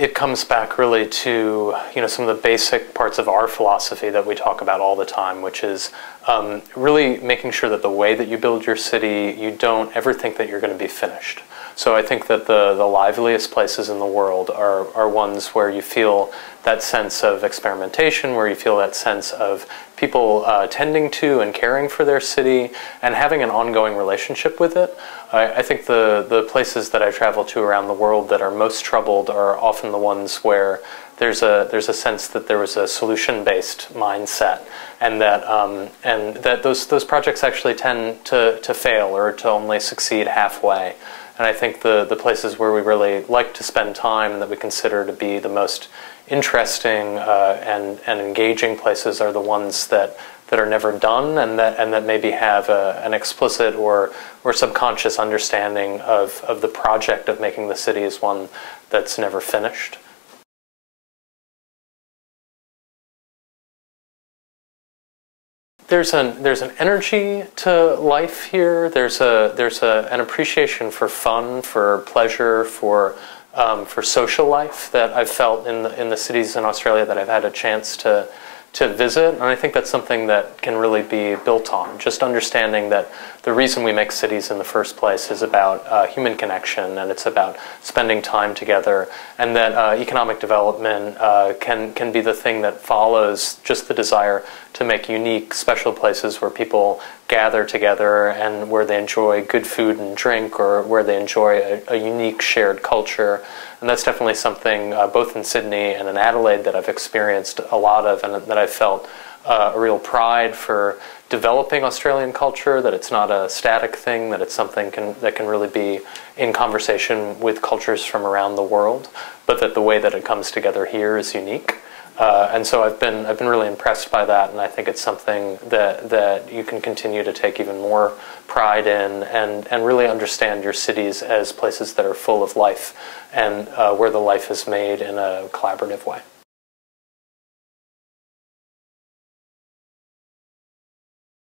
it comes back really to, some of the basic parts of our philosophy that we talk about all the time, which is really making sure that the way that you build your city, you don't ever think that you're going to be finished. So I think that the liveliest places in the world are ones where you feel that sense of experimentation, where you feel that sense of people tending to and caring for their city and having an ongoing relationship with it. I think the places that I travel to around the world that are most troubled are often the ones where there's a sense that there was a solution-based mindset, and that those projects actually tend to fail or to only succeed halfway. And I think the places where we really like to spend time and that we consider to be the most interesting and engaging places are the ones that are never done and that maybe have an explicit or subconscious understanding of the project of making the city as one that's never finished. There's an energy to life here. There's an appreciation for fun, for pleasure, for social life that I've felt in the cities in Australia that I've had a chance to visit, and I think that's something that can really be built on. Just understanding that the reason we make cities in the first place is about human connection, and it's about spending time together, and that economic development can be the thing that follows just the desire to make unique, special places where people gather together and where they enjoy good food and drink, or where they enjoy a unique shared culture. And that's definitely something both in Sydney and in Adelaide that I've experienced a lot of, and that I've felt a real pride for developing Australian culture, that it's not a static thing, that it's something that can really be in conversation with cultures from around the world, but that the way that it comes together here is unique. And so I've been really impressed by that, and I think it's something that you can continue to take even more pride in, and really understand your cities as places that are full of life, and where the life is made in a collaborative way.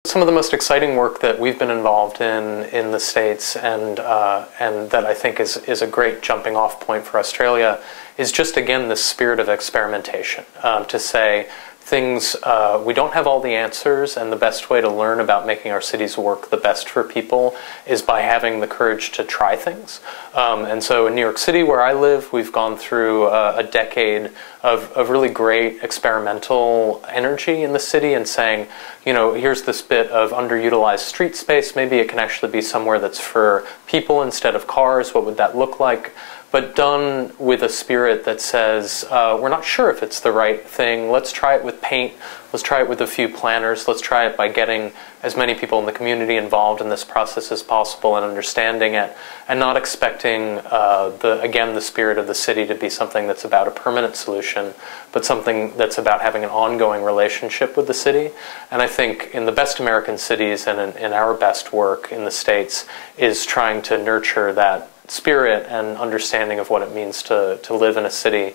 Some of the most exciting work that we've been involved in the States, and that I think is a great jumping off point for Australia, is just, again, this spirit of experimentation. To say things, we don't have all the answers, and the best way to learn about making our cities work the best for people is by having the courage to try things. And so in New York City, where I live, we've gone through a decade of really great experimental energy in the city, and saying, here's this bit of underutilized street space, maybe it can actually be somewhere that's for people instead of cars. What would that look like? But done with a spirit that says, we're not sure if it's the right thing. Let's try it with paint. Let's try it with a few planners. Let's try it by getting as many people in the community involved in this process as possible and understanding it, and not expecting, the spirit of the city to be something that's about a permanent solution, but something that's about having an ongoing relationship with the city. And I think in the best American cities and in our best work in the States is trying to nurture that spirit and understanding of what it means to live in a city